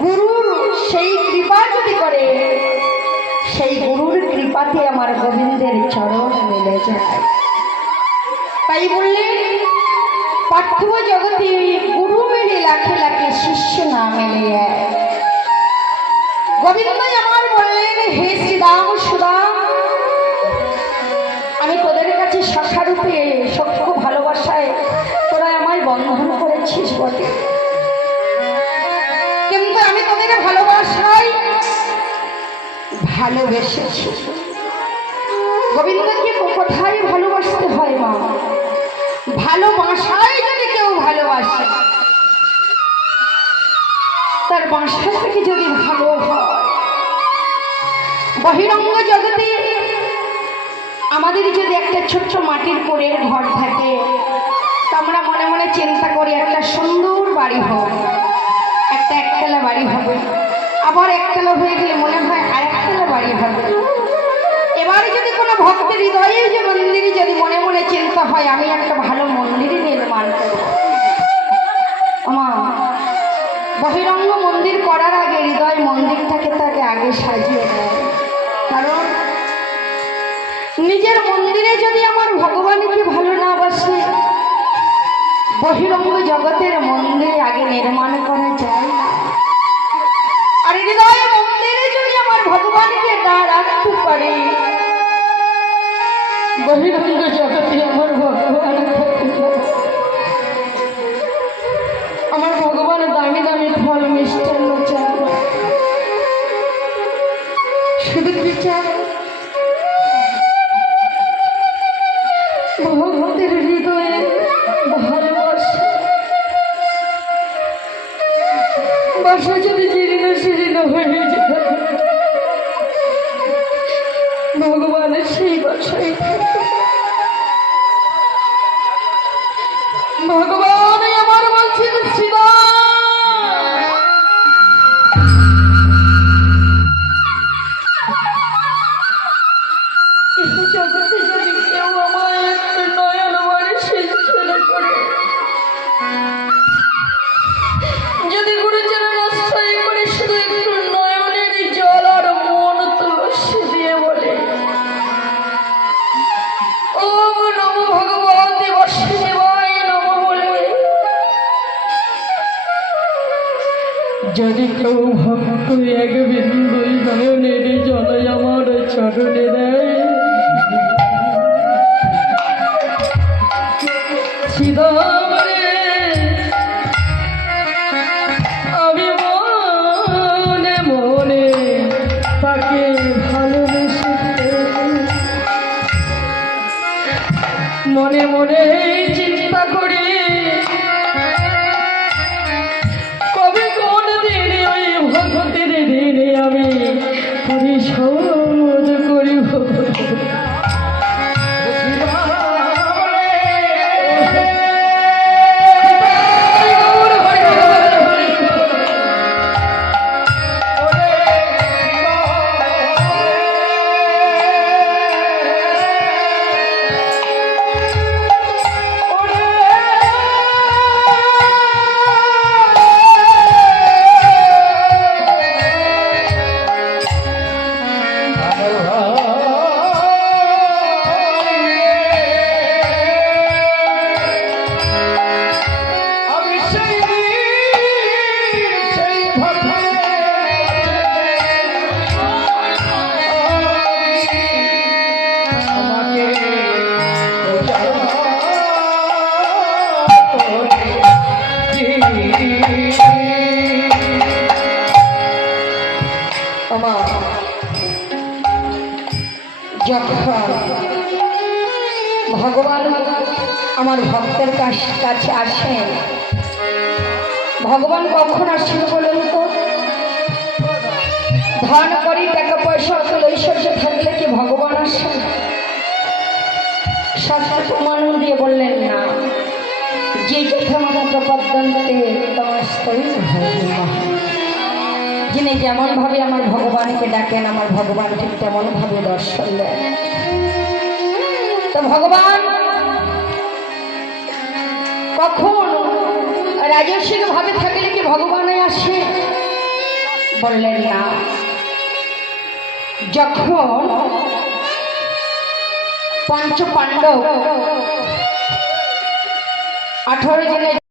গুরুর সেই কৃপা যদি করে, সেই গুরুর কৃপাতে আমার গোবিন্দের চরণ মিলে যায় তাই বললেন পার্থিব জগতে গুরু মেলে লাখে লাখে শিষ্য না মেলে এক। গোবিন্দই আমার বললেন, হে শ্রীরাম সুরাম আমি তোদের কাছে শাখারূপে সক্ষ ভালোবাসায় তোরা আমায় বন্ধন করেছিস বটে ভালোবেসেছি। গোবিন্দকে কোথায় ভালোবাসতে হয় মা? ভালোবাসায় যদি কেউ ভালোবাসে, তার বাসা থেকে যদি ভালো হয়, বহিরঙ্গ জগতে আমাদের যদি একটা ছোট্ট মাটির কোড়ের ঘর থাকে, তা আমরা মনে মনে চিন্তা করি একটা সুন্দর বাড়ি হবে, একটা একতলা বাড়ি হবে। আবার একতলা হয়ে গেলে মনে হয় আর একতলা বাড়ি হবে। এবারে যদি কোনো ভক্তের হৃদয়ে যে মন্দিরে যদি মনে মনে চিন্তা হয়, আমি একটা ভালো মন্দিরই নির্মাণ করব। আমার বহিরঙ্গ মন্দির করার আগে হৃদয় মন্দিরটাকে তাকে আগে সাজিয়ে দেয় কারণ নিজের মন্দিরে যদি আমার ভগবানকে ভালো না বাসে, বহিরঙ্গ জগতের মন্দির আগে নির্মাণ করা যায়। পারে বহিরঙ্গ জগতে আমার ভগবান। আমার ভগবান দামি দামি ফল চায় শুধু কি চায় ভগবতের হৃদয়ে ভালোবাসা। বাসা যদি জীর্ণ, শীর্ণ হয়ে যায়। সেই বাসায় যদি কেউ ভক্ত এক বিন্দু নয়নের জল আমার চরণে দেয়। আমি মনে মনে তাকে মনে মনে আমার ভক্তের কাছে আসেন ভগবান কখন আসেন বলুন তো? ধন করি, টাকা পয়সা অতল ঐশ্বর্য থাকলে কি ভগবান আসেন শাস্ত্র প্রমাণ দিয়ে বললেন, না। যে যথামত যিনি যেমন ভাবে আমার ভগবানকে ডাকেন, আমার ভগবান ঠিক তেমন ভাবে দর্শন দেন। তো ভগবান কখন রাজস্বিক ভাবে থাকলে কি ভগবানে আসে? বললেন না। যখন পঞ্চ পাণ্ডব আঠারো জনের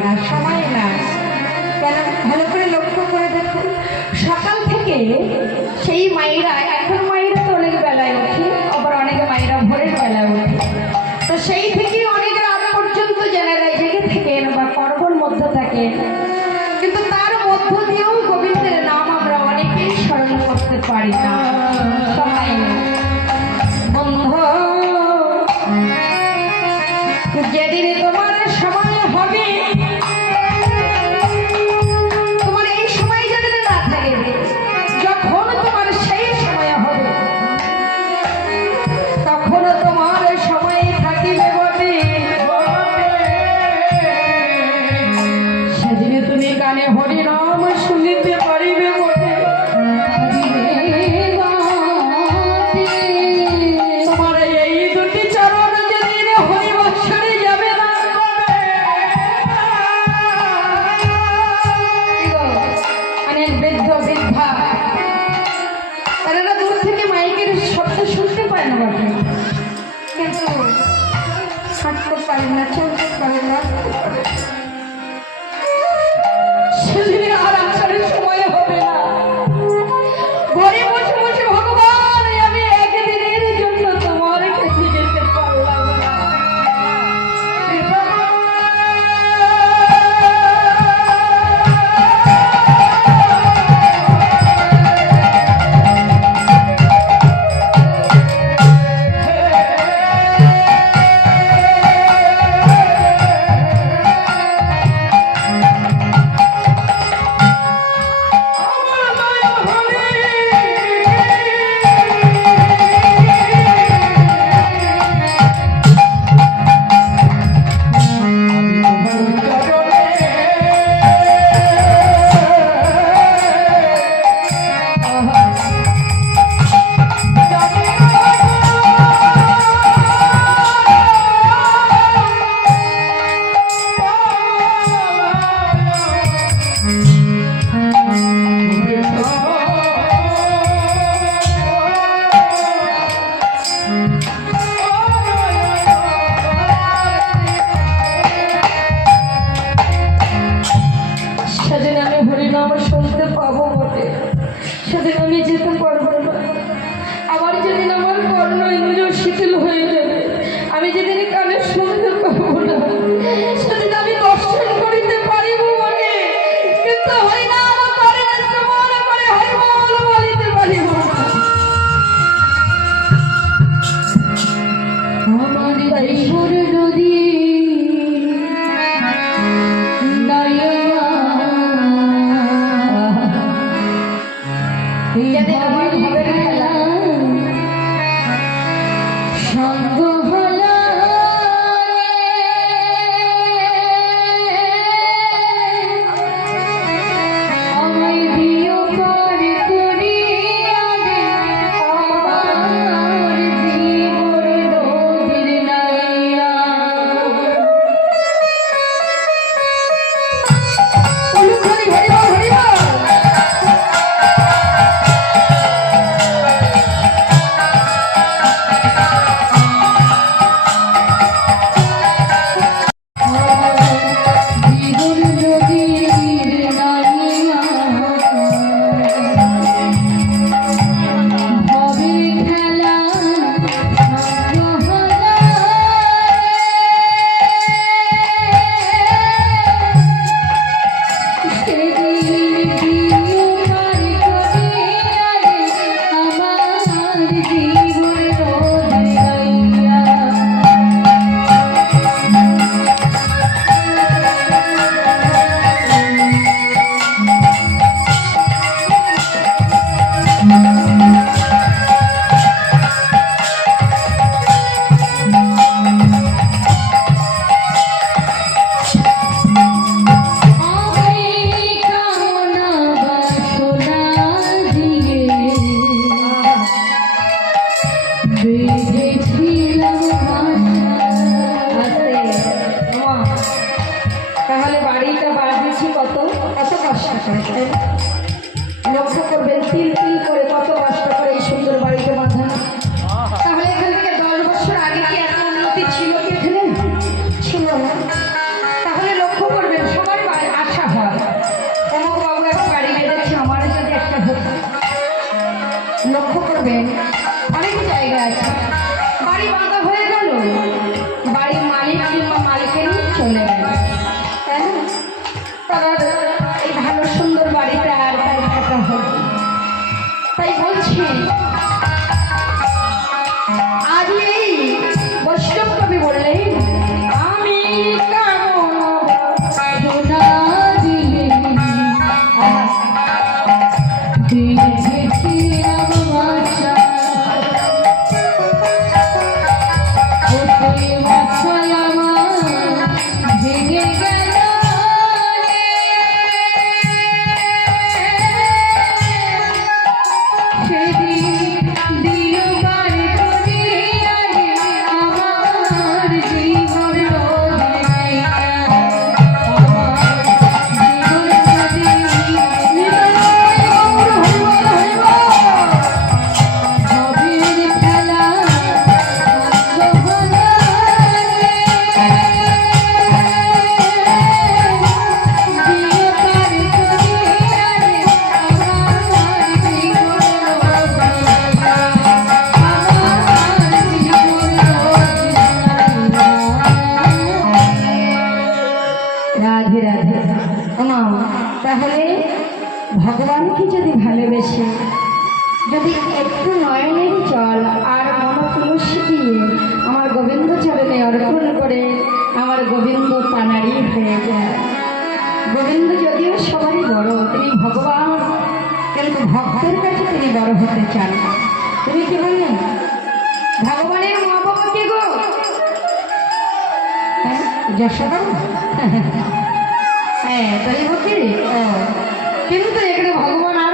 না সময় না। কেন? ভালো করে লক্ষ্য করে দেখুন সকাল থেকে সেই মায়েরা, এখন মায়েরা তো অনেক বেলায় উঠে, আবার অনেক মায়েরা ভোরের বেলায় উঠে। তো সেই থেকে অনেক আগে পর্যন্ত জেনারা জেগে থাকেন বা কর্মর মধ্যে থাকেন। যদি একটু নয়নের জল আর মনোতুলসী দিয়ে আমার গোবিন্দ চরণে অর্পণ করে আমার গোবিন্দ তানারই হয়ে যায়। গোবিন্দ যদিও সবারই বড়, তিনি ভগবান। কিন্তু ভক্তের কাছে তিনি বড় হতে চান। তুমি কি বললেন ভগবানের মা বাবা কে গো? হ্যাঁ যশোদা হ্যাঁ তাই ও, কিন্তু এখানে ভগবান আরও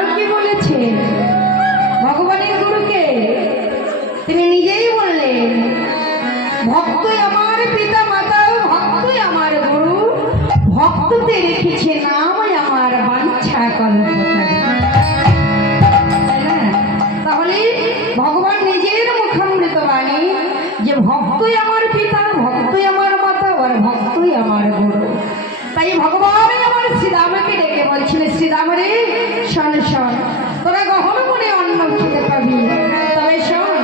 তাহলে ভগবান নিজের মুখামৃত ভক্তই আমার পিতা, ভক্তই আমার ভক্তই আমার তাই ভগবান আমার শ্রীরামকে ডেকে বলছিল, শ্রীরাম রে, শোন শোন, তোরা গহন করে অন্ন খেতে তবে শোন,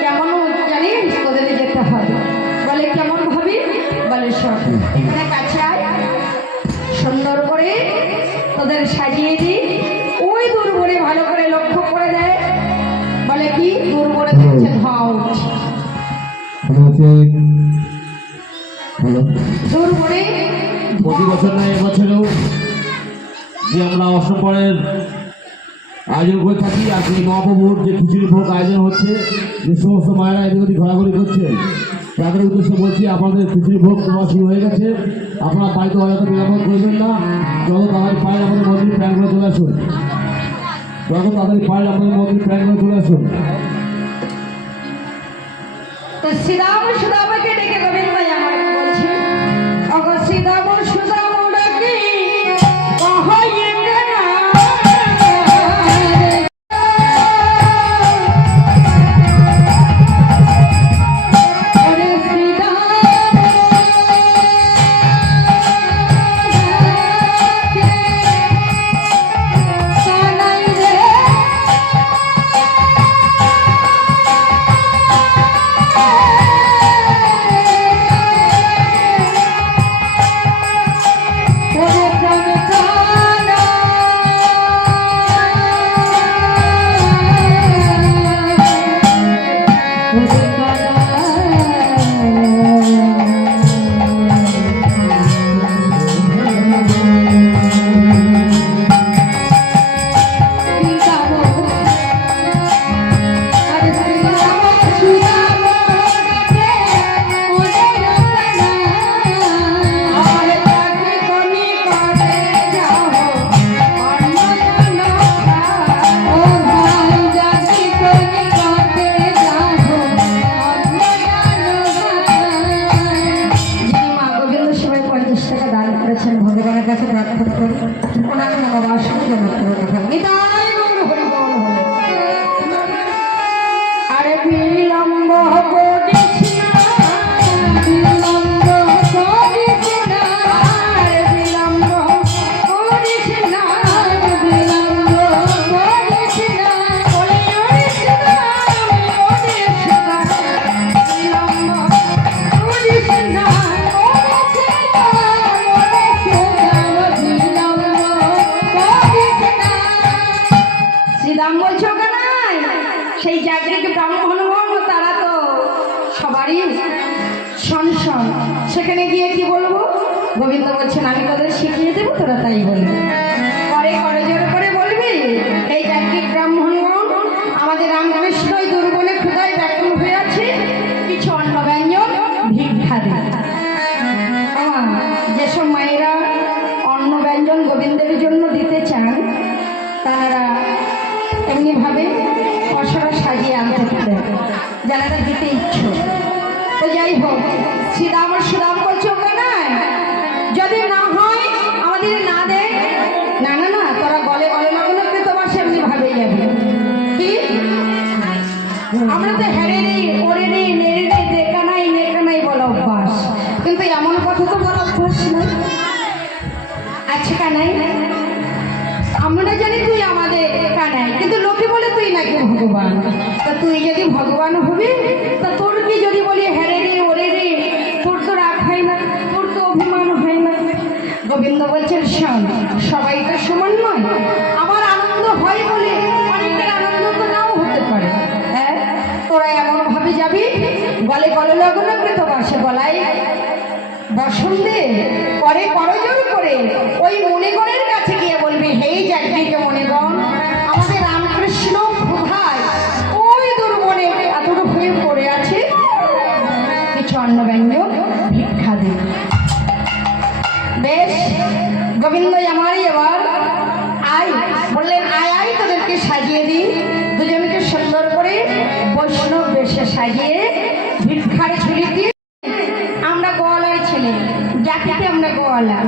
কেমন জানিস তোদের যেতে হবে? বলে, কেমন ভাবি? বলে, শোন কাছে প্রতি বছর নয় এবছরেও যে আমরা অষ্টপরের আয়োজন করে থাকি, আর সেই মহাপ্রভুর যে খিচুড়ি ভোগ আয়োজন হচ্ছে, যে সমস্ত মায়েরা এদিক ওদিক ঘোরাঘুরি করছে, তাদের উদ্দেশ্যে বলছি আপনাদের খিচুড়ি ভোগ তোমার শুরু হয়ে গেছে। আপনারা বাড়িতে অযথা বিরামত করবেন না। যত তাড়াতাড়ি পারেন আমাদের মন্দির প্ল্যান করে চলে আসুন। যত তাড়াতাড়ি পারেন আমাদের মন্দির প্ল্যান করে চলে আসুন। তো শ্রীরাম অনেকে ব্রাহ্মণগণ তারা তো সবারই সনসন সেখানে গিয়ে কি বলব? গোবিন্দ বলছেন, আমি তাদের শিখিয়ে দেবো, তোরা তাই বলবি। পরে করে জোর করে বলবি, এই বুঝলে পরে করজোর করে। ওই মনে মনিগণের কাছে গিয়ে বলবি হেই মনে মনিগণ। ก่อนแล้ว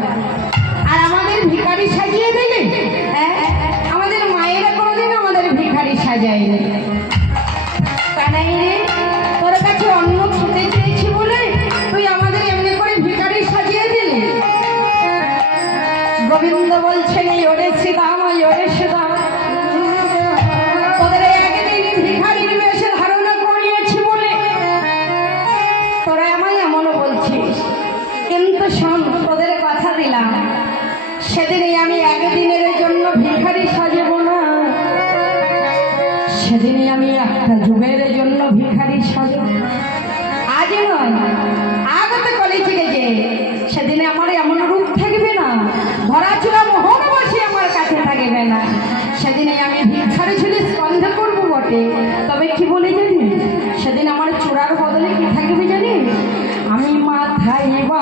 ঝড়ে ঝড়ে স্কন্ধ করব বটে। তবে কি বলে জানিস? সেদিন আমার চূড়ার বদলে কি থাকবে জানিস? আমি মাথায় বা